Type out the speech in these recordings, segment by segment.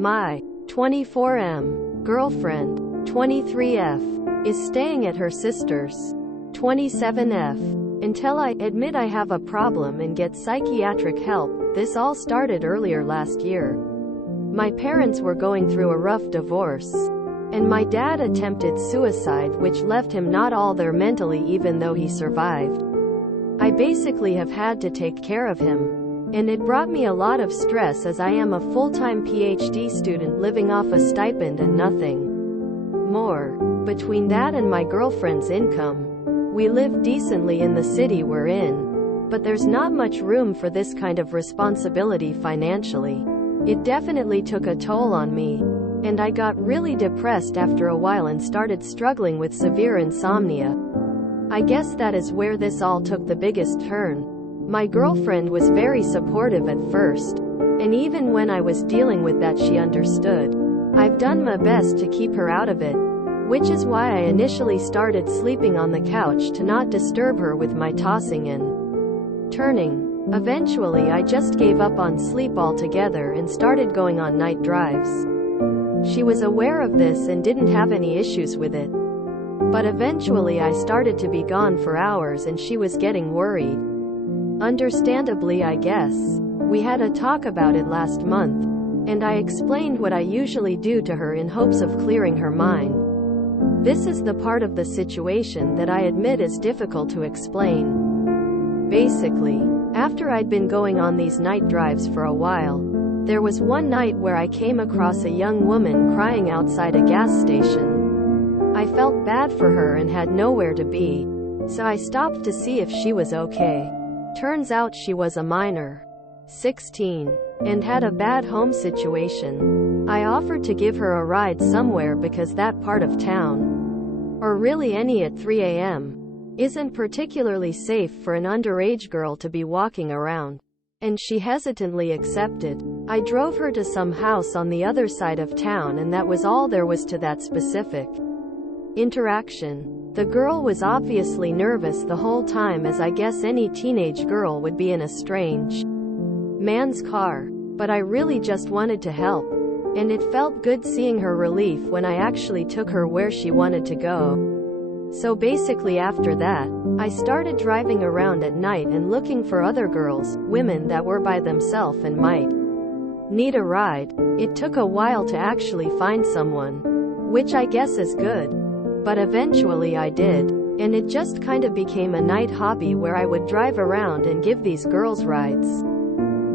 My 24M girlfriend, 23F, is staying at her sister's, 27F, until I admit I have a problem and get psychiatric help. This all started earlier last year. My parents were going through a rough divorce, and my dad attempted suicide, which left him not all there mentally even though he survived. I basically have had to take care of him, and it brought me a lot of stress as I am a full-time PhD student living off a stipend and nothing more. Between that and my girlfriend's income, we live decently in the city we're in, but there's not much room for this kind of responsibility financially. It definitely took a toll on me, and I got really depressed after a while and started struggling with severe insomnia. I guess that is where this all took the biggest turn. My girlfriend was very supportive at first, and even when I was dealing with that she understood. I've done my best to keep her out of it, which is why I initially started sleeping on the couch to not disturb her with my tossing and turning. Eventually I just gave up on sleep altogether and started going on night drives. She was aware of this and didn't have any issues with it. But eventually I started to be gone for hours and she was getting worried. Understandably, I guess. We had a talk about it last month, and I explained what I usually do to her in hopes of clearing her mind. This is the part of the situation that I admit is difficult to explain. Basically, after I'd been going on these night drives for a while, there was one night where I came across a young woman crying outside a gas station. I felt bad for her and had nowhere to be, so I stopped to see if she was okay. Turns out she was a minor, 16, and had a bad home situation. I offered to give her a ride somewhere because that part of town, or really any at 3 a.m., isn't particularly safe for an underage girl to be walking around, and she hesitantly accepted. I drove her to some house on the other side of town, and that was all there was to that specific interaction. The girl was obviously nervous the whole time, as I guess any teenage girl would be in a strange man's car. But I really just wanted to help, and it felt good seeing her relief when I actually took her where she wanted to go. So basically after that, I started driving around at night and looking for other girls, women that were by themselves and might need a ride. It took a while to actually find someone, which I guess is good. But eventually I did, and it just kinda became a night hobby where I would drive around and give these girls rides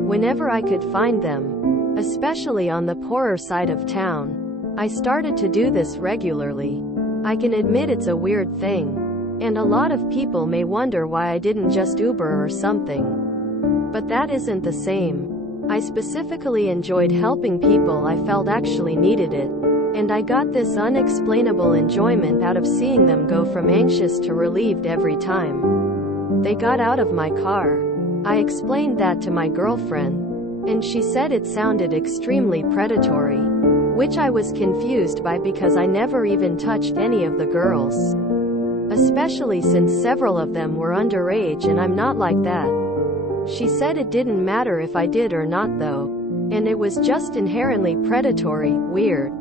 whenever I could find them, especially on the poorer side of town. I started to do this regularly. I can admit it's a weird thing, and a lot of people may wonder why I didn't just Uber or something. But that isn't the same. I specifically enjoyed helping people I felt actually needed it, and I got this unexplainable enjoyment out of seeing them go from anxious to relieved every time they got out of my car. I explained that to my girlfriend, and she said it sounded extremely predatory, which I was confused by because I never even touched any of the girls, especially since several of them were underage and I'm not like that. She said it didn't matter if I did or not though, and it was just inherently predatory. Weird.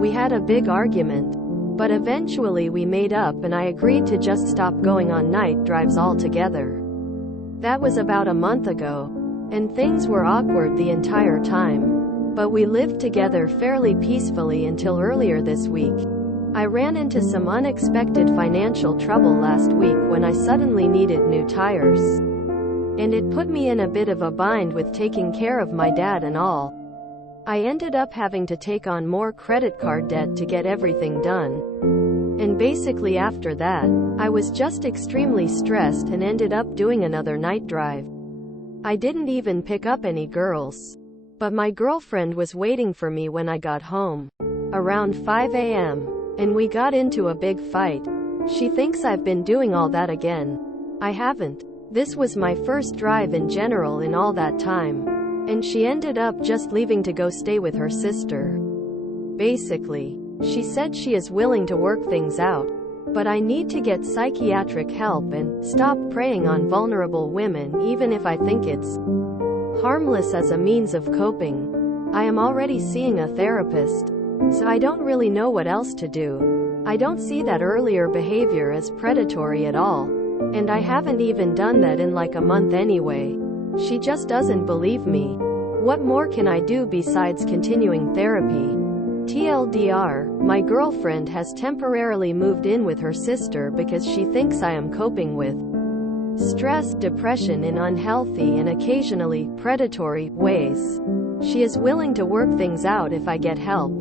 We had a big argument, but eventually we made up and I agreed to just stop going on night drives altogether. That was about a month ago, and things were awkward the entire time, but we lived together fairly peacefully until earlier this week. I ran into some unexpected financial trouble last week when I suddenly needed new tires, and it put me in a bit of a bind with taking care of my dad and all. I ended up having to take on more credit card debt to get everything done. And basically after that, I was just extremely stressed and ended up doing another night drive. I didn't even pick up any girls, but my girlfriend was waiting for me when I got home, around 5 a.m., and we got into a big fight. She thinks I've been doing all that again. I haven't. This was my first drive in general in all that time, and she ended up just leaving to go stay with her sister. Basically, she said she is willing to work things out, but I need to get psychiatric help and stop preying on vulnerable women even if I think it's harmless as a means of coping. I am already seeing a therapist, so I don't really know what else to do. I don't see that earlier behavior as predatory at all, and I haven't even done that in like a month anyway. She just doesn't believe me. What more can I do besides continuing therapy? TLDR, my girlfriend has temporarily moved in with her sister because she thinks I am coping with stress, depression in unhealthy and occasionally predatory ways. She is willing to work things out if I get help,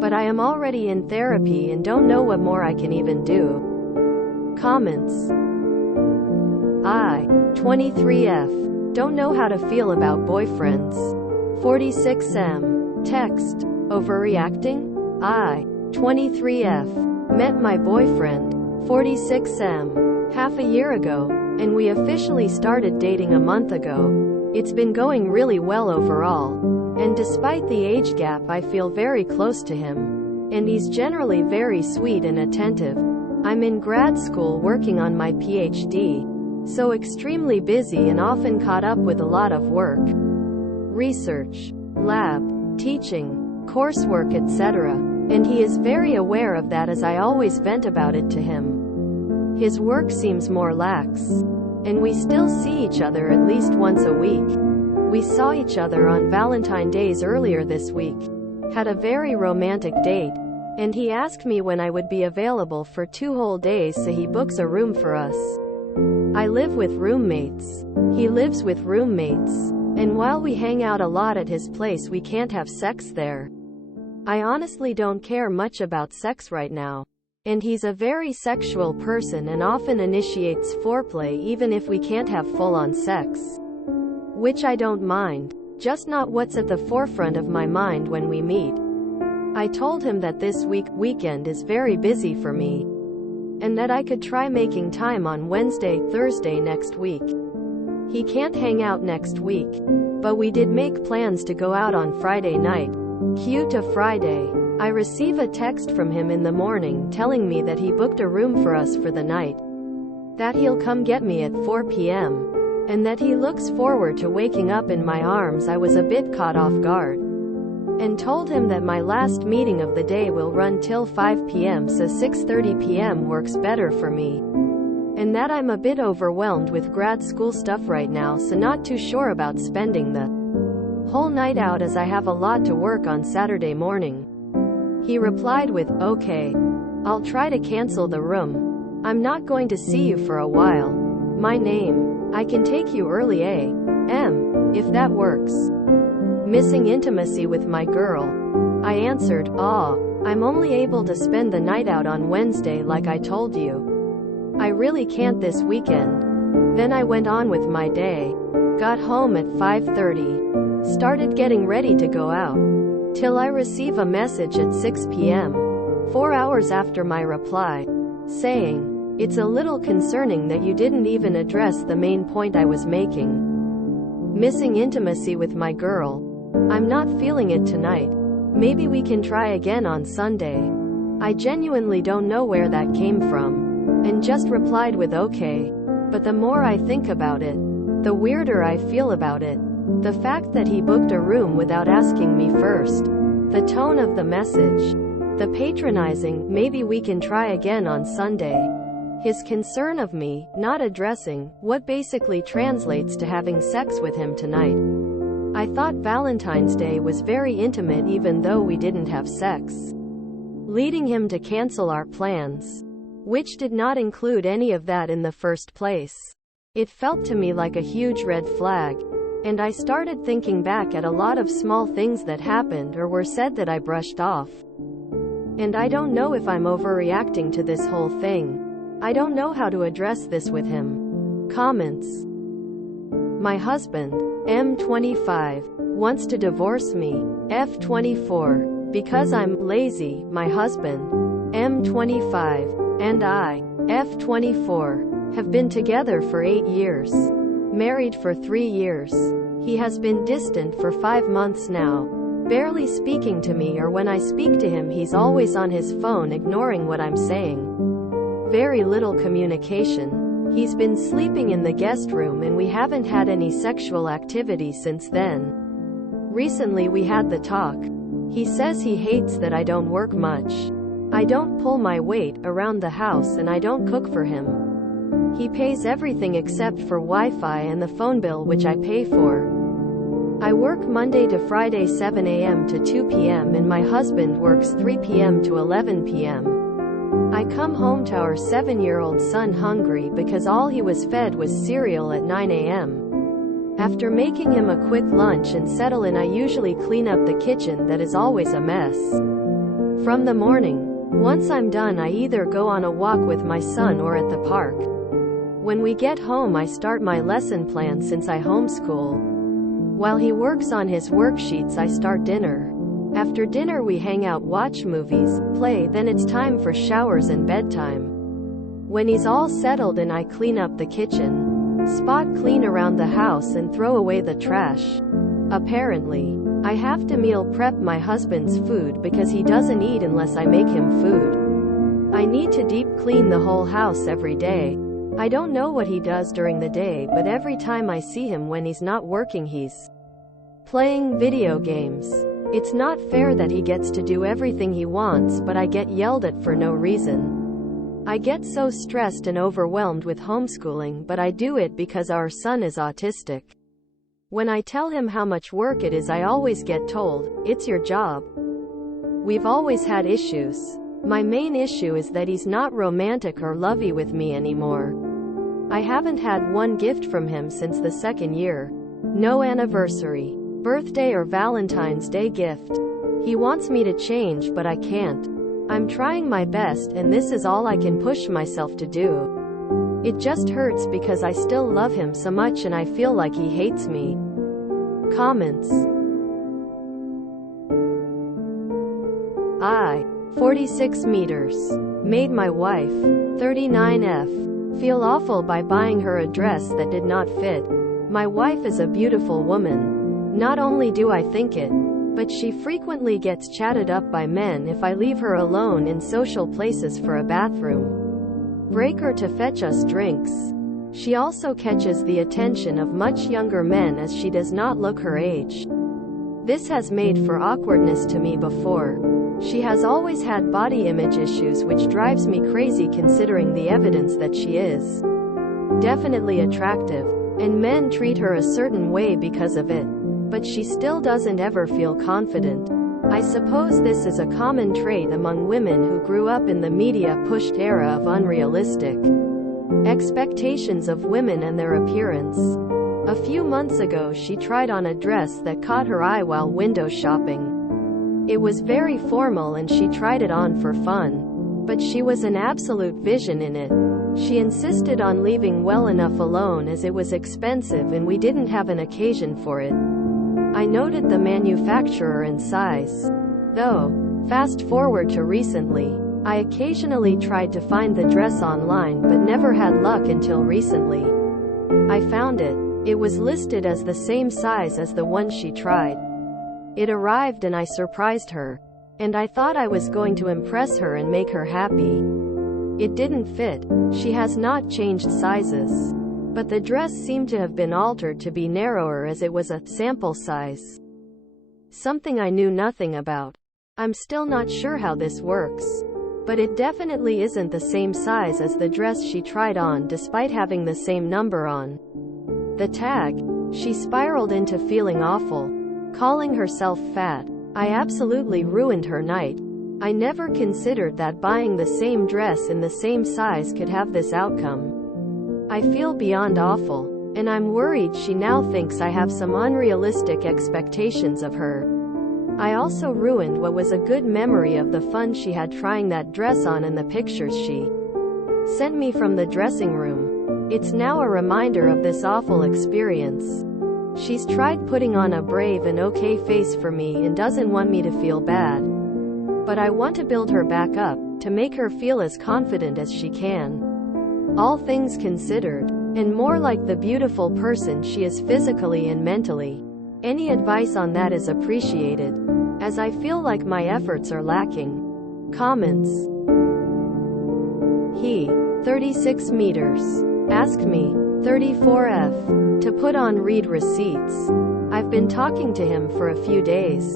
but I am already in therapy and don't know what more I can even do. Comments. I, 23F, don't know how to feel about boyfriends. 46M. Text. Overreacting? I, 23F, met my boyfriend, 46M, half a year ago, and we officially started dating a month ago. It's been going really well overall, and despite the age gap I feel very close to him. And he's generally very sweet and attentive. I'm in grad school working on my PhD, so extremely busy and often caught up with a lot of work. Research, lab, teaching, coursework, etc. And he is very aware of that as I always vent about it to him. His work seems more lax, and we still see each other at least once a week. We saw each other on Valentine's Day earlier this week, had a very romantic date, and he asked me when I would be available for 2 whole days so he books a room for us. I live with roommates. He lives with roommates. And while we hang out a lot at his place, we can't have sex there. I honestly don't care much about sex right now. And he's a very sexual person and often initiates foreplay even if we can't have full-on sex. Which I don't mind, just not what's at the forefront of my mind when we meet. I told him that this weekend is very busy for me, and that I could try making time on Wednesday, Thursday next week. He can't hang out next week, but we did make plans to go out on Friday night. Cue to Friday. I receive a text from him in the morning telling me that he booked a room for us for the night, that he'll come get me at 4 p.m., and that he looks forward to waking up in my arms. I was a bit caught off guard, and told him that my last meeting of the day will run till 5 p.m. so 6:30 p.m. works better for me. And that I'm a bit overwhelmed with grad school stuff right now, so not too sure about spending the whole night out as I have a lot to work on Saturday morning. He replied with, "Okay. I'll try to cancel the room. I'm not going to see you for a while. My name. I can take you early a.m. if that works." Missing intimacy with my girl. I answered, I'm only able to spend the night out on Wednesday like I told you. I really can't this weekend. Then I went on with my day. Got home at 5:30. Started getting ready to go out. Till I receive a message at 6 p.m., 4 hours after my reply, saying, "It's a little concerning that you didn't even address the main point I was making. Missing intimacy with my girl. I'm not feeling it tonight. Maybe we can try again on Sunday." I genuinely don't know where that came from, and just replied with okay. But the more I think about it, the weirder I feel about it. The fact that he booked a room without asking me first. The tone of the message. The patronizing, "Maybe we can try again on Sunday." His concern of me not addressing what basically translates to having sex with him tonight. I thought Valentine's Day was very intimate even though we didn't have sex. Leading him to cancel our plans, which did not include any of that in the first place. It felt to me like a huge red flag, and I started thinking back at a lot of small things that happened or were said that I brushed off. And I don't know if I'm overreacting to this whole thing. I don't know how to address this with him. Comments. My husband, M25, wants to divorce me, F24, because I'm lazy. My husband, M25, and I, F24, have been together for 8 years, married for 3 years. He has been distant for 5 months now, barely speaking to me, or when I speak to him he's always on his phone ignoring what I'm saying. Very little communication. He's been sleeping in the guest room and we haven't had any sexual activity since then. Recently we had the talk. He says he hates that I don't work much. I don't pull my weight around the house and I don't cook for him. He pays everything except for Wi-Fi and the phone bill, which I pay for. I work Monday to Friday 7 a.m. to 2 p.m. and my husband works 3 p.m. to 11 p.m. I come home to our 7-year-old son hungry because all he was fed was cereal at 9 a.m. After making him a quick lunch and settle in, I usually clean up the kitchen that is always a mess. From the morning. Once I'm done, I either go on a walk with my son or at the park. When we get home, I start my lesson plan since I homeschool. While he works on his worksheets, I start dinner. After dinner we hang out, watch movies, play, then it's time for showers and bedtime. When he's all settled and I clean up the kitchen, spot clean around the house and throw away the trash. Apparently, I have to meal prep my husband's food because he doesn't eat unless I make him food. I need to deep clean the whole house every day. I don't know what he does during the day, but every time I see him when he's not working, he's playing video games. It's not fair that he gets to do everything he wants, but I get yelled at for no reason. I get so stressed and overwhelmed with homeschooling, but I do it because our son is autistic. When I tell him how much work it is, I always get told, "It's your job." We've always had issues. My main issue is that he's not romantic or lovey with me anymore. I haven't had one gift from him since the 2nd year. No anniversary, birthday or Valentine's Day gift. He wants me to change, but I can't. I'm trying my best, and this is all I can push myself to do. It just hurts because I still love him so much and I feel like he hates me. Comments. I, 46 meters, made my wife, 39F, feel awful by buying her a dress that did not fit. My wife is a beautiful woman. Not only do I think it, but she frequently gets chatted up by men if I leave her alone in social places for a bathroom break or to fetch us drinks. She also catches the attention of much younger men as she does not look her age. This has made for awkwardness to me before. She has always had body image issues, which drives me crazy considering the evidence that she is definitely attractive, and men treat her a certain way because of it. But she still doesn't ever feel confident. I suppose this is a common trait among women who grew up in the media-pushed era of unrealistic expectations of women and their appearance. A few months ago she tried on a dress that caught her eye while window shopping. It was very formal and she tried it on for fun. But she was an absolute vision in it. She insisted on leaving well enough alone as it was expensive and we didn't have an occasion for it. I noted the manufacturer and size. Though, fast forward to recently, I occasionally tried to find the dress online but never had luck until recently. I found it. It was listed as the same size as the one she tried. It arrived and I surprised her. And I thought I was going to impress her and make her happy. It didn't fit. She has not changed sizes. But the dress seemed to have been altered to be narrower as it was a sample size. Something I knew nothing about. I'm still not sure how this works. But it definitely isn't the same size as the dress she tried on despite having the same number on the tag. She spiraled into feeling awful, calling herself fat. I absolutely ruined her night. I never considered that buying the same dress in the same size could have this outcome. I feel beyond awful, and I'm worried she now thinks I have some unrealistic expectations of her. I also ruined what was a good memory of the fun she had trying that dress on and the pictures she sent me from the dressing room. It's now a reminder of this awful experience. She's tried putting on a brave and okay face for me and doesn't want me to feel bad. But I want to build her back up, to make her feel as confident as she can. All things considered, and more like the beautiful person she is physically and mentally. Any advice on that is appreciated, as I feel like my efforts are lacking. Comments. He, 36 meters, asked me, 34F, to Put on read receipts. I've been talking to him for a few days.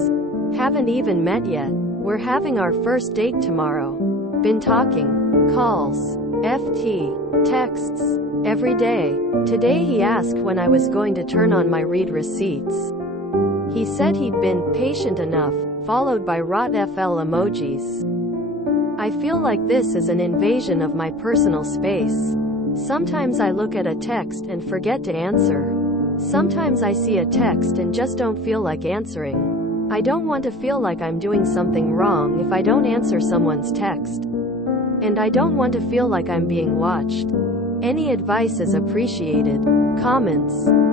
Haven't even met yet. We're having our first date tomorrow. Been talking. Calls. FT. Texts. Every day. Today he asked when I was going to turn on my read receipts. He said he'd been patient enough, followed by rot FL emojis. I feel like this is an invasion of my personal space. Sometimes I look at a text and forget to answer. Sometimes I see a text and just don't feel like answering. I don't want to feel like I'm doing something wrong if I don't answer someone's text. And I don't want to feel like I'm being watched. Any advice is appreciated. Comments.